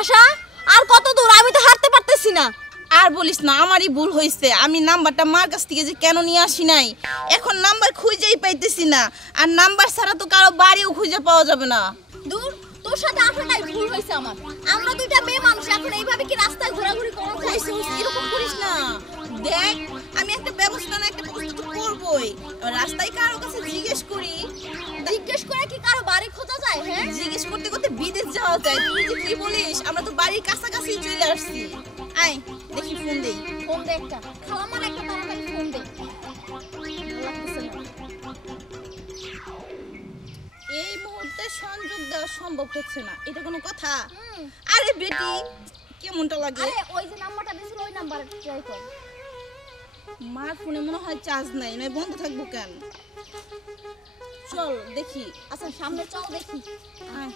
আশা আর কত দূর, আমি তো হাঁটতে পারতেছি না। আর বলিস না, আমারই ভুল হয়েছে। আমি নাম্বারটা মার কাছ থেকে যে কেন নিয়ে আসি নাই, এখন নাম্বার খুঁজেই পাইতেছি না। আর নাম্বার ছাড়া তো কারো বাড়িও খুঁজে পাওয়া যাবে না। দূর, তোর সাথে আসাটাই ভুল হয়েছে আমার। আমরা দুইটা মেয়ে মানুষ, এখন এইভাবে কি রাস্তায় ঘোরাঘুরি করা যায়? এরকম করিস না। দেখ, আমি একটা ব্যবস্থা না একটা ব্যবস্থা তো করবই। রাস্তায় কারো কাছে জিজ্ঞেস করি। জিজ্ঞেস করে কি কারো বাড়ি খোঁজা যায়? হ্যাঁ, জিজ্ঞেস করতে করতে বিদেশ যাওয়া যায়। তুই যে কি বলিস, আমরা তো বাড়ির কাছাকাছি চলে আসছি। আয় দেখি, ফোন দেই। ফোন দে একটা, খালাম্মার একটা তাড়াতাড়ি ফোন দে। এই মুহূর্তে সংযোগ দেওয়া সম্ভব হচ্ছে না, এটা কোনো কথা? আরে বেটি, কেমনটা লাগে? আরে ওই যে নাম্বারটা দিছিল, ওই নাম্বারে ট্রাই কর। মার ফোনে মনে হয় চার্জ নাই, নয় বন্ধ থাকবো কেন? চল দেখি। আচ্ছা সামনে চল দেখি। আয়।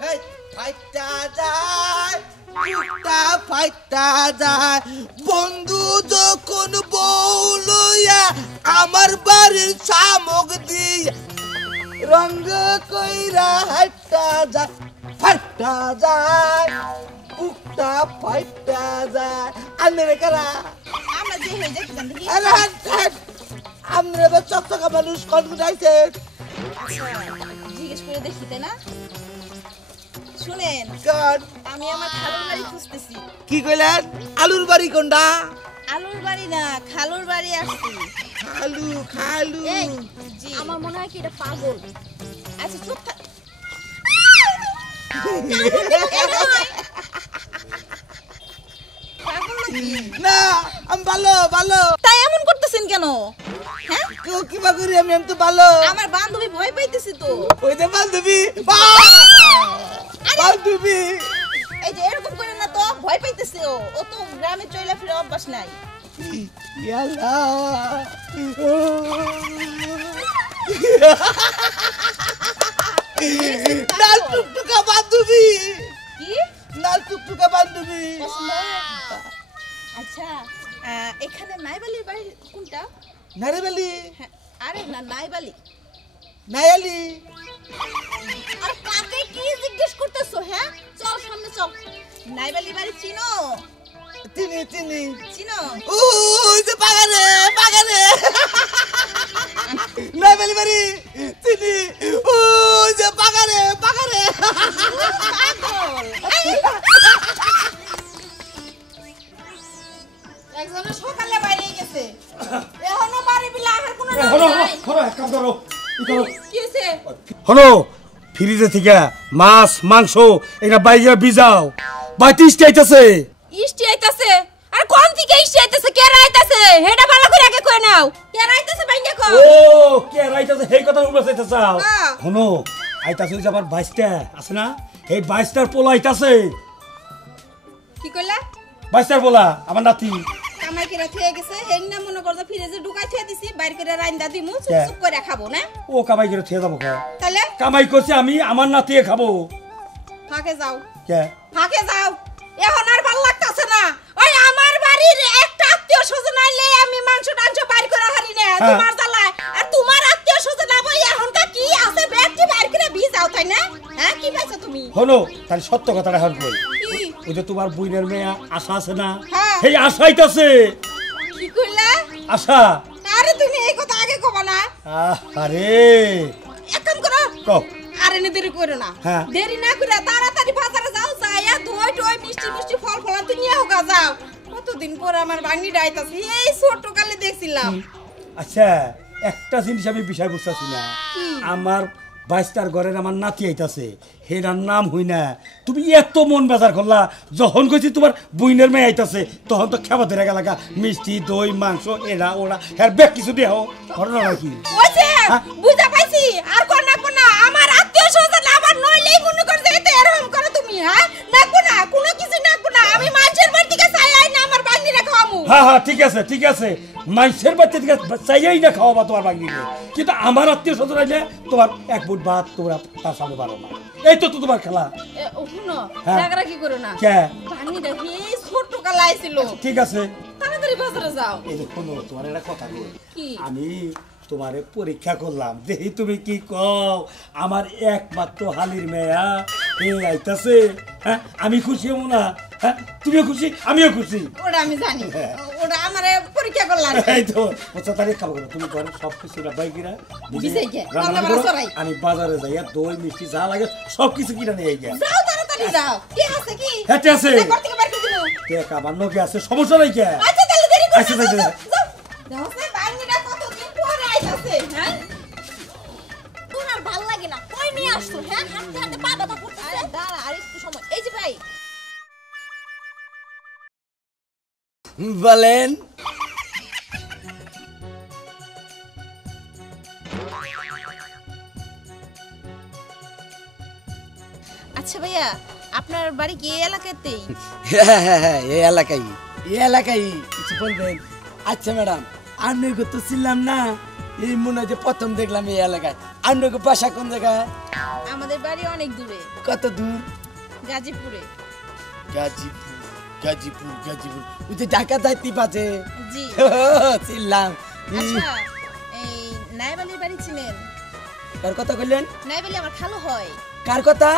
হেই ফাইটা যায়, কুত্তা ফাইটা যায়, বন্ধু যখন বউ লইয়া আমার বাড়ির শামুক দিয়া রঙ্গ কইরা হাইটা যায়, ফাইটা যায়, কুত্তা ফাইটা যায়। আন্নে কারা আমরা যে হয়ে যাচ্ছি দেখি। আরে আমরা বা চকচকা মানুষ কোন গুনাইছে? জিজ্ঞেস করে দেখি, তাই না? শুনেন, কোন আমি আমার খালুর বাড়ি খুঁজতেছি। কি কইলেন? আলুর বাড়ি কোনটা? আলুর বাড়ি না, খালুর বাড়ি আসছি। খালু খালু। এই জি, আমার মনে হয় কি এটা পাগল। আচ্ছা চুপ থাক। পাগল নাকি? না আমি ভালো ভালো। তাই এমন করতেছেন কেন? হ্যাঁ, কেউ কিবা করি আমি তো ভালো। আমার বান্ধবী ভয় পাইতেছি তো। ওই যে বান্ধবী, বান্ধবী। এই যে এরকম করে না তো, ভয় পাইতেছে ও। ও তো গ্রামে চলে ফিরে অভ্যাস নাই। ইয়াল্লা লাল টুকটুকা বান্ধবী, কি লাল টুকটুকা বান্ধবী। আচ্ছা, এখানে নাইবালির বাড়ি কোনটা? নারিবালি হ্যাঁ, আরে না, নাইবালি। নায়ালি। আর কাকে কি জিজ্ঞেস করতেছো? হ্যাঁ চল সামনে চল। নাইবালি বাড়ি চিনো? চিনি চিনি। চিনো? ওই যে বাগানে বাগানে নাইবালি বাড়ি চিনি। ওই যে বাগানে বাগানে। একজনে সকালে বাইরে গেছে, এখনো বাড়ি বিলা আসার কোনো নাম হলো নাই। হলো এক কাম করো কি হইছে? হলো ফ্রিজে থেকে মাছ মাংস এটা বাইরে ভিজাও, বাইতিস আইতাছে। ইষ্টি আইতাছে? আর কোন থেকে ইষ্টি আইতাছে? কে রাইতাছে? হেডা ভালো করে আগে কই নাও। কে রাইতাছে বাইঙ্গা কো? ও কে রাইতাছে সেই কথা উল্লেখ চাইতাছাও। হ্যাঁ। হলো আইতাছে যে আবার 22টা আছে না, এই 22টার পোলা আইতাছে। কি কইলা? 22টার পোলা আমার নাতি। কামাই করে থুয়ে গেছে, হেং না মনে করছে ফ্রিজে ঢুকাই থুয়ে দিছি, বাইরে করে রাইন্দা দিমু, কে? চুপ চুপ করে খাবো না? ও কামাই করে খেয়ে যাবো কে? তাহলে কামাই করছে আমি, আমার নাতিয়ে খাবো ফাঁকে যাও, কে? ফাঁকে যাও। এখন আর ভালো লাগতাছে না। ওই আমার বাড়ির একটা আত্মীয় স্বজন আইলে আমি মাংস টাংস বাইর করে হারি না, হ্যাঁ। তোমার জ্বালায়। আর তোমার আত্মীয় স্বজন আবার এখনটা কি আছে বেটি বাইর করে ভিজাও, তাই না? হ্যাঁ, কি পাইছো তুমি? হলো তাহলে সত্য কথাটা এখন কই। কি ওই যে তোমার বুইনের মেয়ে আশা আছে না, হ্যাঁ। সেই আশা আইতাছে। কি কইলা? আশা। আরে তুমি এই কথা আগে কবা না। আরে এক কাম করো, কও। আরে নে দেরি করো না। হ্যাঁ। দেরি না করে তাড়াতাড়ি বাজারে যাও, যাইয়া দই টই মিষ্টি মিষ্টি ফল ফল তো নিয়ে হোগা যাও। কতদিন পর আমার বাঙনি ডাইতাছি, এই ছোট কালে দেখছিলাম। আচ্ছা একটা জিনিস আমি বিষয় বুঝতেছি না, আমার 22টার ঘরের আমার নাতি আইতাছে, হেরার নাম হই না, তুমি এত মন বেজার করলা। যখন কইছি তোমার বুইনের মেয়ে আইতাছে তখন তো খাবার ধরে গেলাগা, মিষ্টি দই মাংস এরা ওরা হ্যাঁ ব্যাগ কিছু দেহ ঘটনা নাকি? ওইছে হ্যাঁ? বুঝা পাইছি, আর কোন না কোন আমার আত্মীয় স্বজন আবার নইলেই মনে করছে এতে এরকম করো তুমি। হ্যাঁ, না কোন কোনো কিছু না কোন, আমি মানুষের বাড়ি থেকে চাই আই না আমার বাঙনি রে খাওয়ামু। হ্যাঁ হ্যাঁ ঠিক আছে ঠিক আছে, মানুষের বাচ্চা থেকে চাইয়াই না খাওয়াবা তোমার বাঙিকে, কিন্তু আমার আত্মীয় স্বজন আইলে তোমার এক বুট ভাত তোমরা তার সামনে পারো না। এই তো তোমার খেলা। শুনো, হ্যাঁ। রাগারাগি করো না। কে? বাঙনিটা এই ছোট কালে আইছিল। ঠিক আছে তাড়াতাড়ি বাজারে যাও। এই দেখো তোমার একটা কথা বল, কি? আমি তোমারে পরীক্ষা করলাম দেখি তুমি কি কও আমার একমাত্র হালির মেয়া এই আইতাছে হ্যাঁ আমি খুশি হবো না হ্যাঁ তুমিও খুশি আমিও খুশি ওটা আমি জানি ওটা আমারে পরীক্ষা করলাম এই তো আচ্ছা তাহলে খাবো না তুমি ঘরে সব কিছু বাইকিরা বিছাই গে, রান্না রান্না করো, চড়াই। আমি বাজারে যাইয়া দই মিষ্টি যা লাগে সব কিছু কিনে নিয়ে গিয়া যাও তাড়াতাড়ি যাও কি আছে কি হ্যাঁ ঠিক আছে ঘর থেকে বের করে দিলো দেখ আমার নকে আছে সমস্যা নাই কে আচ্ছা তাহলে দেরি করছ আচ্ছা, আচ্ছা, যাও দেখো সে বাঙিটা কতদিন পরে আইতাছে হ্যাঁ তোর আর ভাল লাগে না কই নিয়ে আসছো হ্যাঁ হাতে হাতে পা ব্যথা করতেছে দাঁড়া আর একটু সময় এই যে ভাই বলেন আচ্ছা ভাইয়া আপনার বাড়ি কি এই এলাকাতেই হ্যাঁ এই এলাকায় কিছু বলবেন আচ্ছা ম্যাডাম আপনাকে তো ছিলাম না এই মনে হয় যে প্রথম দেখলাম এই এলাকায় আপনাকে বাসা কোন জায়গায় আমাদের বাড়ি অনেক দূরে কত দূর গাজীপুরে গাজীপুর ওই যে ঢাকা যাইতে পাচ্ছে জি ছিলাম আচ্ছা এই নাইবালির বাড়ি চিনেন কার কথা কইলেন নাইবালি আমার খালু হয় কার কথা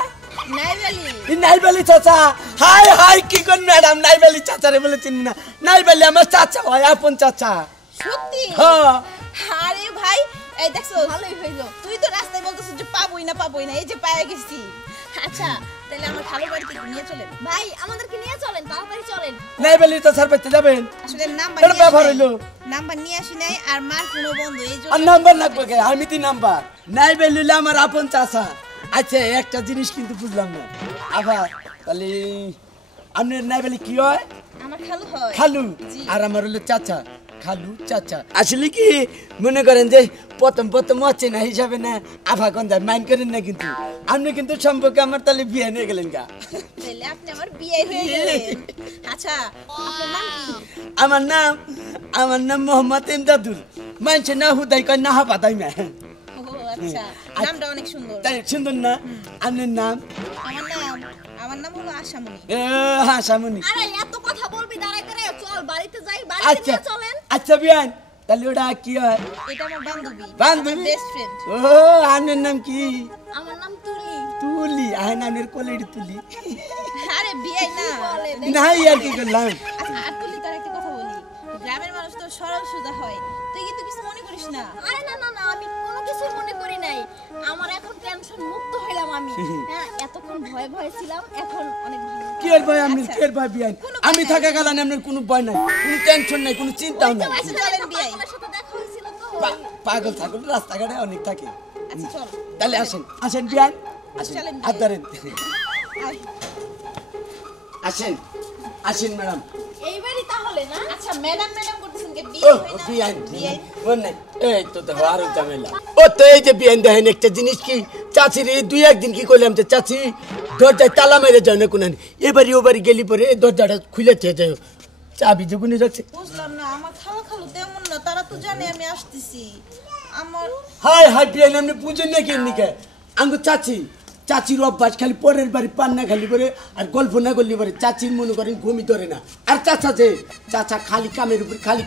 নাইবালি নাইবালি চাচা হাই কি কোন ম্যাডাম নাইবালি চাচা রে বলে চিনি না নাইবালি আমার চাচা হয় আপন চাচা সত্যি হ্যাঁ আরে ভাই এই দেখছো ভালোই হইলো তুই তো রাস্তায় বলতেছিস যে পাবোই না এই যে পায়ে গেছি আচ্ছা তাহলে আমার খালুর বাড়িতে নিয়ে চলেন ভাই আমাদেরকে নিয়ে চলেন তাড়াতাড়ি চলেন নাইবালি তো স্যার পাইতে যাবেন আসলে নাম্বার এটা ব্যবহার হইলো নাম্বার নিয়ে আসি নাই আর মার ফোনও বন্ধ এই আর নাম্বার লাগবে কে আমি তো নাম্বার নাইবালি হইলো আমার আপন চাচা আচ্ছা একটা জিনিস কিন্তু বুঝলাম না আবার তাহলে আপনার নাইবালি কি হয় আমার খালু হয় খালু জি। আর আমার হলো চাচা খালু চাচা আসলে কি মনে করেন যে প্রথম হচ্ছে না হিসাবে না আভা কোন যায় মাইন্ড করেন না কিন্তু আপনি কিন্তু সম্পর্কে আমার তাহলে বিয়ে নিয়ে গেলেন গা তাহলে আপনি আমার বিয়ে হয়ে গেলেন আচ্ছা আপনার নাম কি আমার নাম মোহাম্মদ ইমদাদুল মানছে না হুদাই কয় না হাবাদাই মা ও আচ্ছা নামটা অনেক সুন্দর তাই সুন্দর না আপনার নাম আমার নাম হলো আশামণি হ্যাঁ সামনি আরে এত কথা বলবি দাঁড়াই দাঁড়াই চল বাড়িতে যাই আচ্ছা আচ্ছা বিয়ান তাহলে ওটা কি হয় এটা আমার বান্ধবী বেস্ট ফ্রেন্ড ও আপনার নাম কি আমার নাম তুলি তুলি আহ নামের কোলের তুলি আরে বিয়ে না নাই আর কি করলাম আচ্ছা আর তুলি তার একটা কথা বলি গ্রামের মানুষ তো সরল সোজা হয় তুই কিন্তু কিছু মনে করিস না আরে না আমি কোনো কিছু মনে করি নাই আমার এখন টেনশন মুক্ত হইলাম আমি হ্যাঁ এতক্ষণ ভয় ছিলাম এখন অনেক ভালো কি এর ভয় আপনি কি এর ভয় বিয়ান আমি থাকা গেলাম আপনার কোনো ভয় নাই কোনো টেনশন নাই কোনো চিন্তাও নাই আচ্ছা চলেন বিয়ে আমার সাথে দেখা হয়েছিল তো পাগল থাকলে রাস্তাঘাটে অনেক থাকে আচ্ছা চল তাহলে আসেন বিয়ান আসেন চলেন বিয়ান। হাত ধরেন আয়। আসেন ম্যাডাম এইবারই তাহলে না আচ্ছা ম্যাডাম করতেছেন কি ও বিয়ে হয় না বিয়ান মন নাই এই তো দেখো আরো ঝামেলা ও তো এই যে বিয়ান দেখেন একটা জিনিস কি চাচি রে দুই একদিন কি করলাম যে চাচি দরজায় তালা মেরে যাও না কোন এবারে ওবারে গেলি পরে দরজাটা খুলে চেয়ে যাও চাবি যখনই যাচ্ছে বুঝলাম না আমার খালু তেমন না তারা তো জানে আমি আসতেছি আমার হাই বিয়ান আপনি বুঝেন না কেন নিকে আঙ্গু চাচির অভ্যাস খালি পরের বাড়ি পান্না খালি করে আর গল্প না করলি পরে চাচির মনে করেন ঘুমি ধরে না আর চাচা খালি কামের উপর থাকে।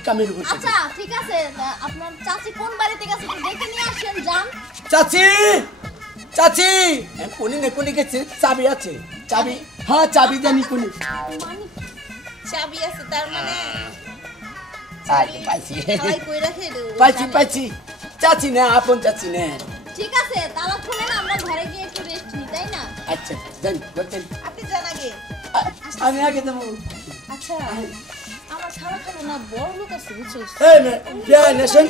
আচ্ছা ঠিক আছে আপনার চাচি কোন বাড়িতে গেছে একটু দেখে নিয়ে আসেন যান চাচি কোনি গেছে চাবি আছে হ্যাঁ চাবি জানি কোনি চাবি আছে তার মানে পাইছি তাই কই রাখে দেও পাইছি চাচি না আপন চাচি না ঠিক আছে তালা খুলে না আমরা ঘরে গিয়ে একটু রেস্ট নিই তাই না আচ্ছা জানি বলতেন আপনি জান আগে আমি আগে যাবো আচ্ছা আমার খালু না বড় লোক আছে বুঝছো এই না বিয়ান আসেন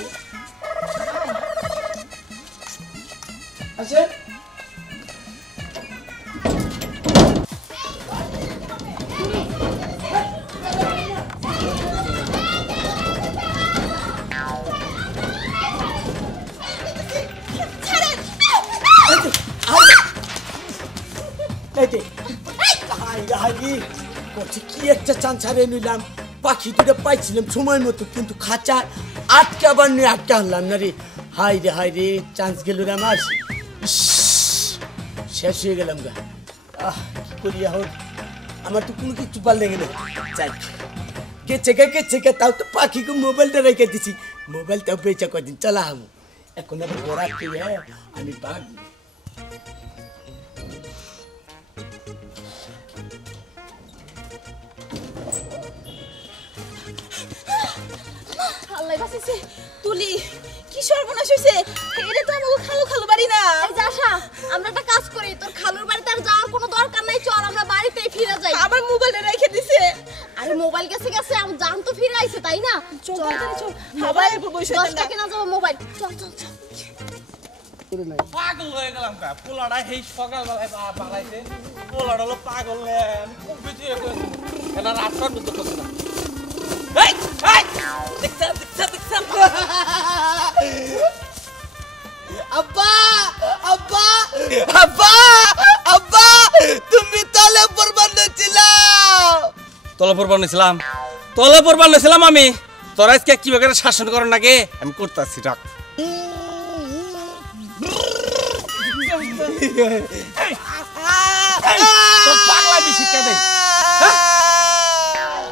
কি একটা চান্স হারিয়ে নিলাম পাখি দুটো পাইছিলাম সময় মতো কিন্তু খাঁচা আটকাবার নিয়ে আটকা হলাম না রে হাই রে চান্স গেল রে আমার ইস, শেষ হয়ে গেলাম গা কি করি এখন আমার তো কোনো কিছু ভাল লেগে না যাই গেছে তাও তো পাখিকে মোবাইলটা রেখে দিছি মোবাইলটাও বেচা কদিন চালা হবো এখন আবার ঘোরাচ্ছি আমি বাঘ আল্লাহ বাঁচিয়েছে তুলি কি সর্বনাশ হয়েছে এটা তো আমাকে খালু খালু বাড়ি না এই যে আশা আমরা একটা কাজ করি তোর খালুর বাড়িতে আর যাওয়ার কোনো দরকার নাই চল আমরা বাড়িতেই ফিরে যাই আমার মোবাইলটা রেখে দিছে আরে মোবাইল গেছে গেছে আমি জান তো ফিরে আইছে তাই না চল তাড়াতাড়ি চল মোবাইল উপর বসে 10 টাকা না যাবো মোবাইল চল চল চল পাগল হয়ে গেলাম কা পোলাটা এই সকালবেলায় বাড়াইছে পোলাটা হলো পাগল আমি খুব বেশি হয়ে গেছি এনার আটটা মধ্যে করছে না এই এই দেখছা দেখছা দেখছা আব্বা আব্বা আব্বা আব্বা তুমি তলে পড়বার ছিলাম তলে পড়বার নিয়েছিলাম আমি তোরা আজকে কিভাবে শাসন করার নাকি আমি করতেছি রাখ পাগলামি শিক্ষা দেয়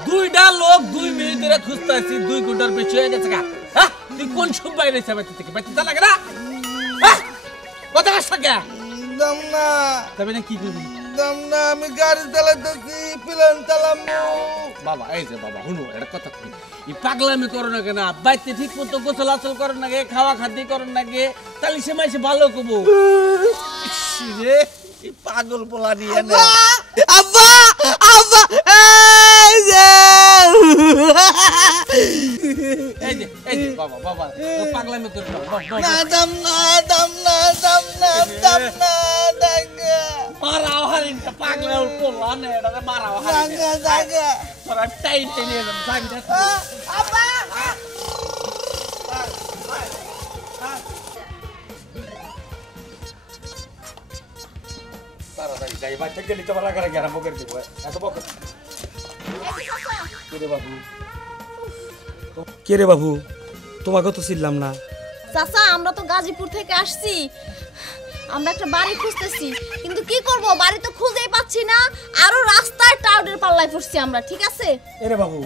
দুইটা লোক 2 মিনিট ধরে খুঁজতেছি 2 ঘন্টার বেশি হয়ে গেছে গা হ্যাঁ তুই কোন সব বাইরে এসে বাড়ি থেকে বাড়িতে যা লাগে না হ্যাঁ কথা আসা কে দামনা তবে না কি করবি দামনা আমি গাড়ি চালাতেছি প্লেন চালামু বাবা এই যে বাবা হুনো এটা কথা কই এই পাগলামি করো না কেন বাইতে ঠিক মতো গোসল আচল করেন না গে খাওয়া খাদ্য করেন না গে তাহলে সে মাইসে ভালো কবো রে এই পাগল পোলা নিয়ে নে আব্বা আব্বা এই যে বাবা বাবা ও পাগলামি করো না দামনা দামনা দামনা দামনা দাগা মারাও হারিন পাগলা পোলা নে এটা মারাও হারিন দাগা দাগা তোরা টাইট নিয়ে যান সাইডে আব্বা তাড়াতাড়ি যাই বাচ্চা গেলি তো ভালো করে গেরাম বকের দিব এত বকর কে রে বাবু কে রে বাবু তোমাকে তো চিনলাম না চাচা আমরা তো গাজীপুর থেকে আসছি আমরা একটা বাড়ি খুঁজতেছি কিন্তু কি করব বাড়ি তো খুঁজেই পাচ্ছি না আরো রাস্তায় টাউডের পাল্লায় পড়ছি আমরা ঠিক আছে এরে বাবু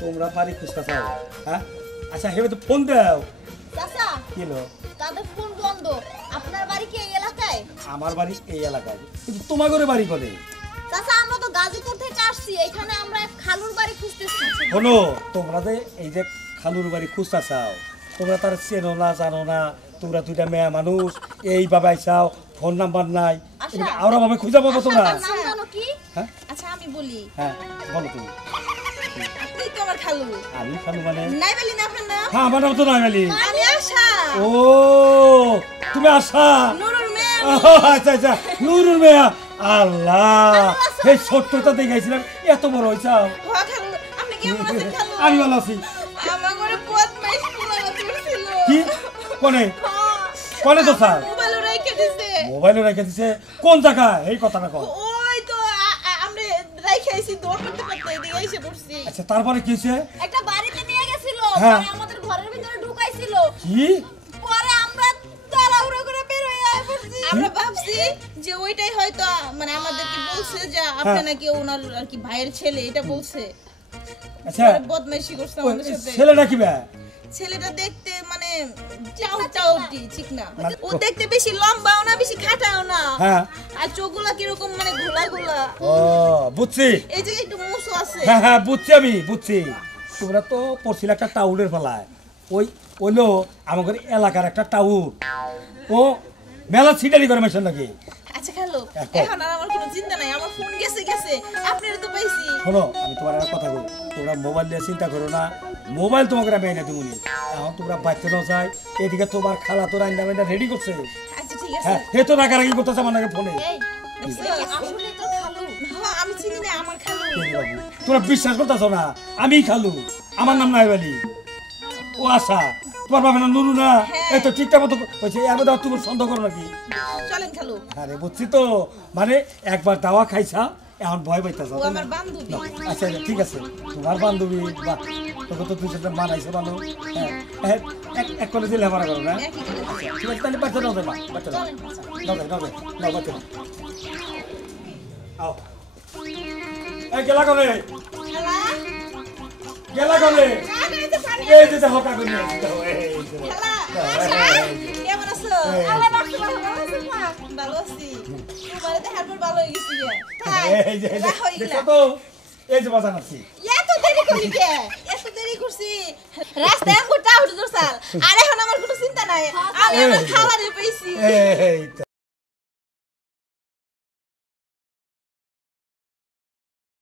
তোমরা বাড়ি খুঁজতে চাও হ্যাঁ আচ্ছা হেবে তো ফোন দাও চাচা কি হলো তাদের ফোন বন্ধ আপনার বাড়ি কি এই এলাকায় আমার বাড়ি এই এলাকায় কিন্তু তোমাদের বাড়ি কোনে চাচা আমরা তো গাজীপুর থেকে আসছি এখানে আমরা এক খালুর বাড়ি খুঁজতেছি শোনো তোমরা যে এই যে খালুর বাড়ি খুঁজতে চাও তোমরা তার চেনো না জানো না তোমরা দুইটা মেয়ে মানুষ এই বাবাই চাও ফোন নাম্বার নাই আচ্ছা। আরো ভাবে খুঁজে পাবো তোমরা তার নাম জানো কি হ্যাঁ আচ্ছা আমি বলি হ্যাঁ বলো তুমি আপনি তো আমার খালু আমি খালু মানে নাই বলি না আপনার নাম হ্যাঁ আমার নাম তো নাইমালি আমি আশা ও তুমি আশা নুরুল মেয়ে ও, আচ্ছা আচ্ছা নুরুল মেয়া আল্লাহ এই ছোট্টটা দেখাইছিলাম এত বড় হয়েছাও হওয়া খালু আপনি কেমন আছেন খালু আমি ভালো আছি আমার ঘরে বদমাইশ পোলা ছিল কি কোনে কোনে তো স্যার মোবাইল রেখে দিছে মোবাইলে রেখে দিছে কোন জায়গায় এই কথাটা কও ওই তো আমরা রেখে আইছি দৌড় করতে করতে এদিকে এসে পড়ছি আচ্ছা তারপরে কি হয়েছে একটা বাড়িতে নিয়ে গেছিল হ্যাঁ। পরে আমাদের ঘরের ভিতরে ঢুকাইছিল কি পরে আমরা তাড়াহুড়ো করে বের হয়ে আয় পড়ছি আমরা ভাবছি যে ওইটাই হয়তো মানে আমাদেরকে বলছে যে আপনি নাকি ওনার আর কি ভাইয়ের ছেলে এটা বলছে আচ্ছা পরে বদমাইশি করছে ওই আমাদের সাথে ছেলেটা কি বে ছেলেটা দেখতে মানে চাউটি ঠিক না ও দেখতে বেশি লম্বাও না বেশি খাটাও না হ্যাঁ। আর চোখগুলা কিরকম মানে ঘোলা ঘোলা ও বুঝছি এই যে একটু মুসো আছে হ্যাঁ হ্যাঁ বুঝছি আমি বুঝছি তোমরা তো পড়ছিল একটা টাউনের ফেলায় ওই ওইলো আমাদের এলাকার একটা টাউন ও মেলা ছিটারি করে মেশন নাকি আচ্ছা খালো এখন? এখন আর আমার কোনো চিন্তা নাই আমার ফোন গেছে গেছে আপনারা তো পাইছি শোনো আমি তোমার একটা কথা বলি তোমরা মোবাইল নিয়ে চিন্তা করো না মোবাইল তোমাকে আমি এনে দেবো এখন তোমরা বাচ্চা নাও চাই এদিকে তোমার খালা তোর আইনা বাইনা রেডি করছে আচ্ছা ঠিক আছে হ্যাঁ হে তো রাগারাগি করতেছে আমার নাকি ফোনে এই দেখছো? আসলে তো খালু হ্যাঁ আমি চিনি না আমার খালু বাবু তোমরা বিশ্বাস করতেছো না আমি খালু আমার নাম নাইবালি ও আশা তোমার বাবা নাম নুরু না এই তো ঠিকঠাক মতো হয়েছে এর মধ্যে তুমি সন্দেহ করো নাকি চলেন খালু আরে বুঝছি তো মানে একবার দাওয়া খাইছা এখন ভয় পাইতেছ ও আমার বান্ধবী আচ্ছা আচ্ছা, ঠিক আছে তোমার বান্ধবী বা তোকে তো তুই সাথে মানাইছো ভালো হ্যাঁ হ্যাঁ এক করে দিলে আমার করো না একই করে। ঠিক আছে তাহলে বাচ্চা নাও দেবা বাচ্চা নাও নাও বাচ্চা নাও আও এই গেলা করে খালা গেলা গলে এই যে দেখো কাগজ নিয়ে আসি, দেখো, এই যে দেখো। খালা কেমন আছো আল্লাহ রাখছে ভালো আছে মা ভালো আছি তোমার দেখার পর ভালো হয়ে গেছি রে তাই এই যে রাখো এগুলা। দেখো তো এই যে বাজান আছি এত দেরি করলি কে এত দেরি করছি রাস্তায় আমি গোটা উঠে দোসাল আর এখন আমার কোনো চিন্তা নাই আমি আমার খাবারে পেয়েছি এই তো